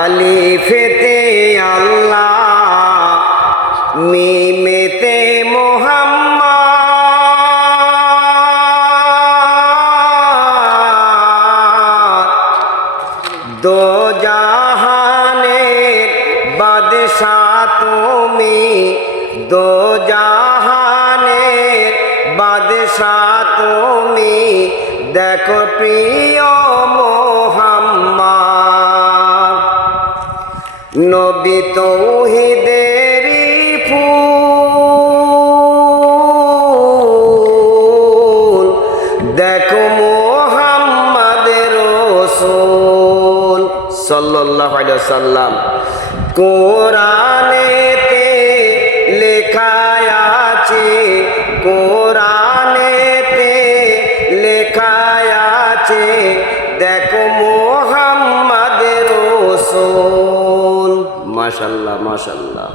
আলিফেতে আল্লাহ, মিমেতে মুহাম্মদ, দো জাহানের বাদশাহ তুমি, দো জাহানের বাদশাহ তুমি, দেখো প্রিয় মুহাম্মদ। নবী তৌহিদেরই ফুল, দেখো মুহাম্মাদের রাসূল সাল্লাল্লাহু আলাইহি ওয়াসাল্লাম। কোরআনেতে লেখা আছে, কোরআনেতে লেখা আছে, দেখো মুহাম্মাদের রাসূল। মাশাআল্লাহ মাশাআল্লাহ।